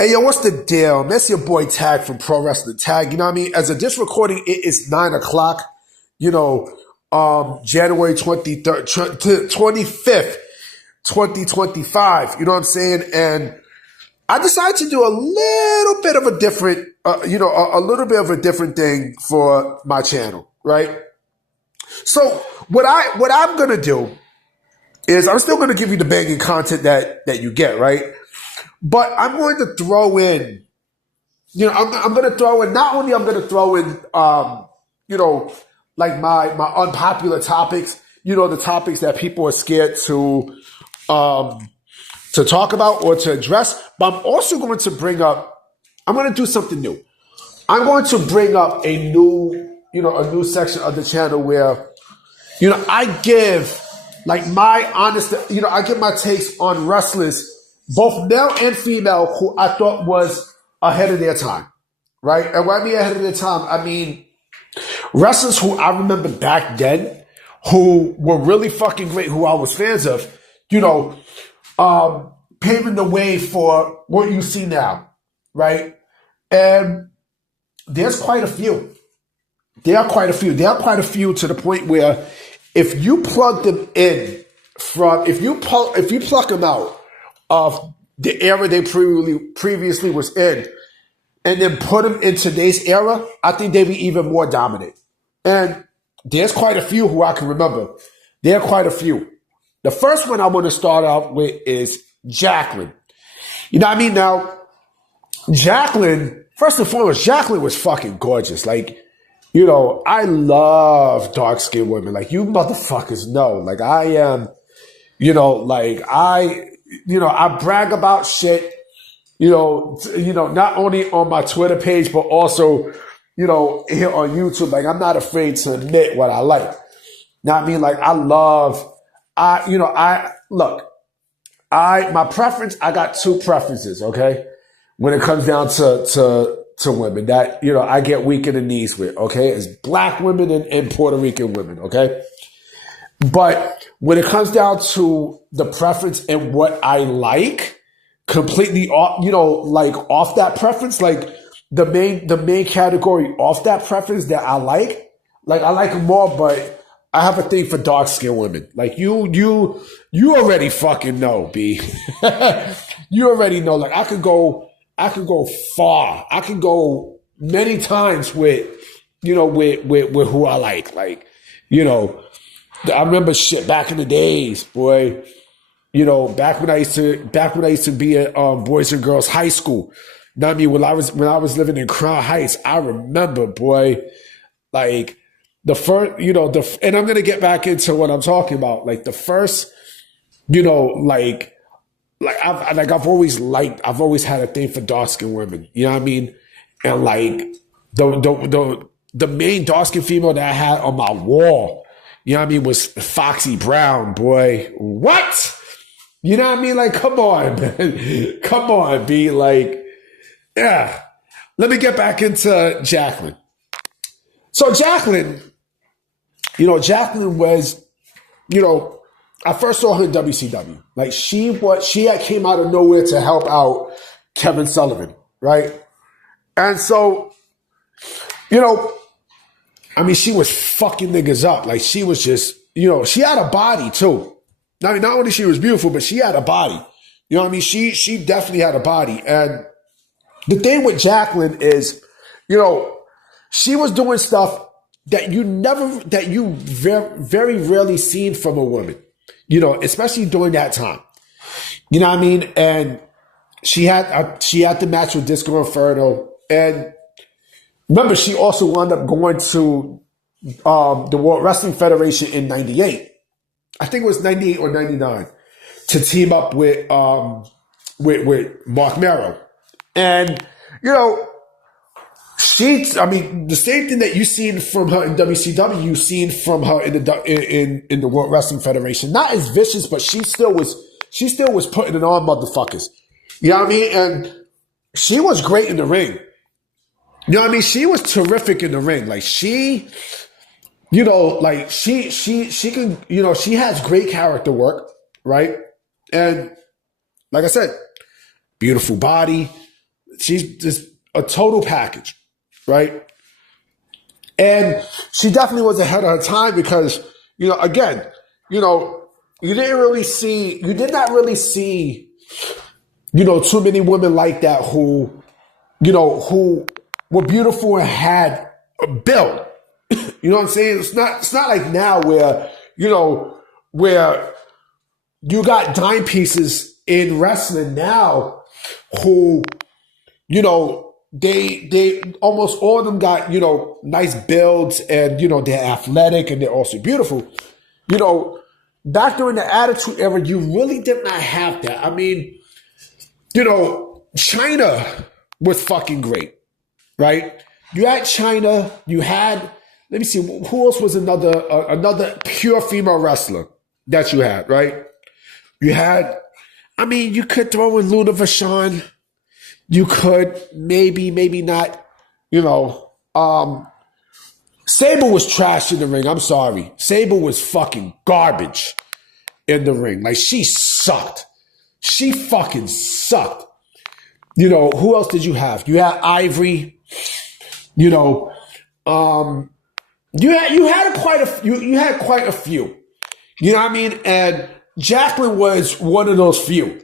Hey, yo, what's the deal? That's your boy Tag from Pro Wrestling Tag. You know what I mean? As of this recording, it is 9 o'clock, you know, January 23rd, 25th, 2025. You know what I'm saying? And I decided to do a little bit of a different, a little bit of a different thing for my channel, right? So what I'm going to do is I'm still going to give you the banging content that you get, right? But I'm going to throw in, I'm going to throw in, not only I'm going to throw in, like my unpopular topics, the topics that people are scared to talk about or to address, but I'm also going to I'm going to do something new. I'm going to bring up a new section of the channel where, I give like my honest, I give my takes on wrestlers, both male and female, who I thought was ahead of their time, right? And when I mean ahead of their time, I mean wrestlers who I remember back then, who were really fucking great, who I was fans of, paving the way for what you see now, right? And there's quite a few. There are quite a few. There are quite a few to the point where if you plug them in if you pluck them out of the era they previously was in, and then put them in today's era, I think they'd be even more dominant. And there's quite a few who I can remember. There are quite a few. The first one I want to start out with is Jacqueline. You know what I mean? Now, Jacqueline, first and foremost, Jacqueline was fucking gorgeous. Like, I love dark-skinned women. Like, you motherfuckers know. Like, I am, I brag about shit, not only on my Twitter page, but also, here on YouTube. Like, I'm not afraid to admit what I like. Know what I mean? Like, my preference, I got two preferences, okay? When it comes down to women that, I get weak in the knees with, okay? It's black women and Puerto Rican women, okay? But when it comes down to the preference and what I like, completely off, off that preference, like the main category off that preference that I like them more, but I have a thing for dark skinned women. Like you already fucking know, B. You already know. Like I could go far. I can go many times with who I like. Like, I remember shit back in the days, boy. Back when I used to be at Boys and Girls High School. You know what I mean? When I was living in Crown Heights, I remember, boy, like the first, and I'm gonna get back into what I'm talking about. Like the first, I've always had a thing for dark skinned women. You know what I mean? And like the main dark skinned female that I had on my wall, you know what I mean, was Foxy Brown, boy. What? You know what I mean? Like, come on, man. Come on, B. Like, yeah. Let me get back into Jacqueline. So Jacqueline, Jacqueline was, I first saw her in WCW. Like she had came out of nowhere to help out Kevin Sullivan, right? And so, she was fucking niggas up. Like she was just, she had a body too. I mean, not only she was beautiful, but she had a body. You know what I mean? She definitely had a body. And the thing with Jacqueline is, she was doing stuff that you very, very rarely seen from a woman, especially during that time. You know what I mean? And she had the match with Disco Inferno. And remember, she also wound up going to the World Wrestling Federation in 98. I think it was 98 or 99 to team up with Mark Merrow. And, the same thing that you seen from her in WCW, you seen from her in the World Wrestling Federation. Not as vicious, but she still was putting it on motherfuckers. You know what I mean? And she was great in the ring. You know what I mean? She was terrific in the ring. Like she can, she has great character work, right? And like I said, beautiful body, she's just a total package, right? And she definitely was ahead of her time because, again, you did not really see, too many women like that who were beautiful and had a build. You know what I'm saying? It's not like now where you got dime pieces in wrestling now who, they almost all of them got, nice builds and, they're athletic and they're also beautiful. Back during the Attitude Era, you really did not have that. I mean, China was fucking great, right? You had China, you had, let me see, who else was another pure female wrestler that you had, right? You had, I mean, you could throw in Luna Vachon. You could, maybe not, Sable was trash in the ring. I'm sorry. Sable was fucking garbage in the ring. Like, she sucked. She fucking sucked. Who else did you have? You had Ivory. You had quite a few. You know what I mean? And Jacqueline was one of those few.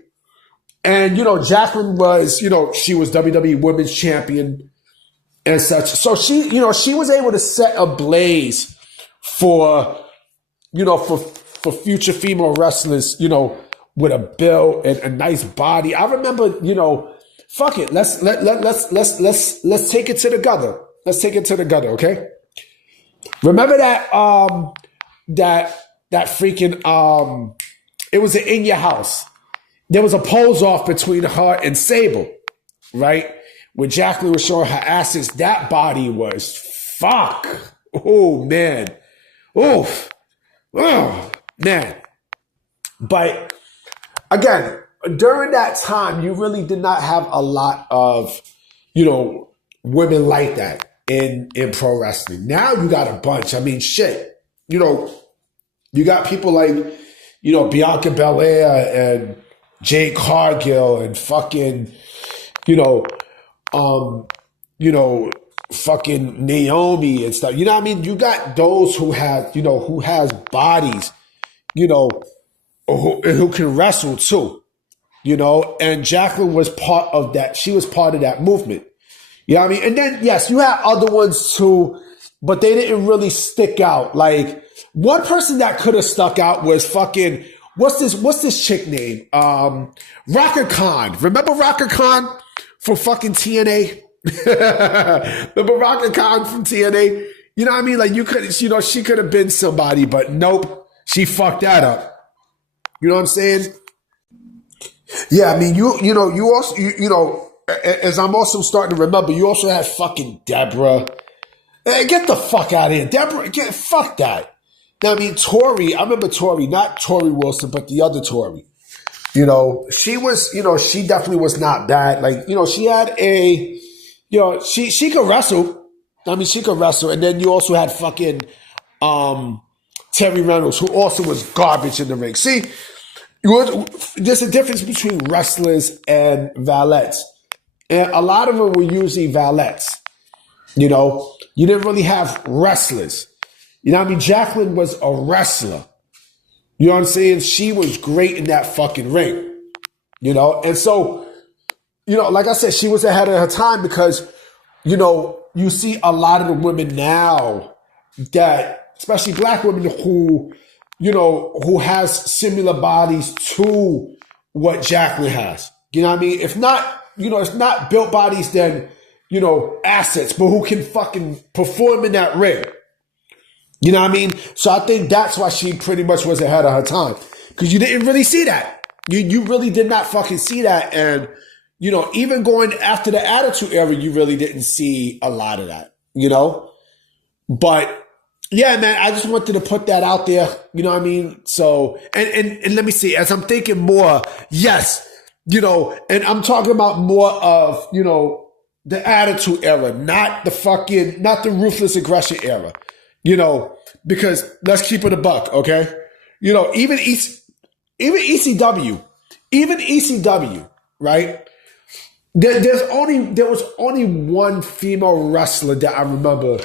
And, Jacqueline was, she was WWE Women's Champion and such. So she was able to set a blaze for future female wrestlers, with a build and a nice body. I remember, fuck it. Let's take it to the gutter. Let's take it to the gutter, okay? Remember that freaking it was in Your House. There was a pose off between her and Sable, right? When Jacqueline was showing her asses, that body was fuck. Oh man. Oof. Oh man. But again, during that time, you really did not have a lot of, women like that in pro wrestling. Now you got a bunch. I mean, shit. You got people like, Bianca Belair and Jade Cargill and fucking, fucking Naomi and stuff. You know what I mean? You got those who have, who has bodies, who can wrestle too, and Jacqueline was part of that. She was part of that movement. You know what I mean? And then, yes, you had other ones too, but they didn't really stick out. Like, one person that could have stuck out was fucking, what's this chick name? Rocker Khan. Remember Rocker Khan from fucking TNA? Remember Rocker Khan from TNA? You know what I mean? Like, she could have been somebody, but nope, she fucked that up. You know what I'm saying? Yeah, I mean, you also, as I'm also starting to remember, you also had fucking Deborah. Hey, get the fuck out of here. Deborah, fuck that. I mean, Tori, I remember Tori, not Tori Wilson, but the other Tori. She was, she definitely was not bad. Like, she had she could wrestle. I mean, she could wrestle. And then you also had fucking Terry Reynolds, who also was garbage in the ring. See, there's a difference between wrestlers and valets. And a lot of them were usually valets. You didn't really have wrestlers. You know what I mean? Jacqueline was a wrestler. You know what I'm saying? She was great in that fucking ring. And so, like I said, she was ahead of her time because, you see a lot of the women now that, especially black women who has similar bodies to what Jacqueline has. You know what I mean? If not, it's not built bodies, then, assets, but who can fucking perform in that ring. You know what I mean? So I think that's why she pretty much was ahead of her time. Because you didn't really see that. You really did not fucking see that. And, even going after the Attitude Era, you really didn't see a lot of that, But, yeah, man, I just wanted to put that out there. You know what I mean? So, and let me see, as I'm thinking more, yes, and I'm talking about more of, the Attitude Era, not the Ruthless Aggression Era. Because let's keep it a buck, okay? Even ECW, right? there was only one female wrestler that I remember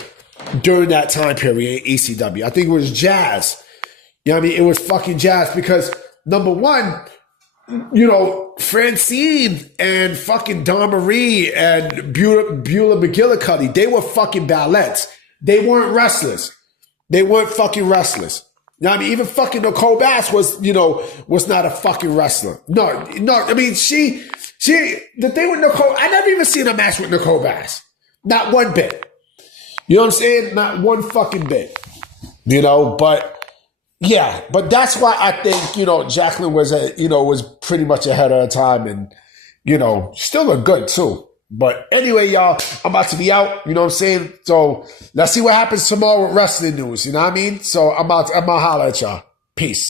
during that time period in ECW. I think it was Jazz. You know what I mean? It was fucking Jazz because number one, Francine and fucking Dawn Marie and Beulah McGillicuddy, they were fucking ballettes. They weren't wrestlers. They weren't fucking wrestlers. You know what I mean? Even fucking Nicole Bass was not a fucking wrestler. No. I mean, the thing with Nicole, I never even seen a match with Nicole Bass. Not one bit. You know what I'm saying? Not one fucking bit. But yeah, but that's why I think, Jacqueline was pretty much ahead of her time and, still look good too. But anyway, y'all, I'm about to be out, you know what I'm saying? So let's see what happens tomorrow with wrestling news, you know what I mean? So I'm out to holler at y'all. Peace.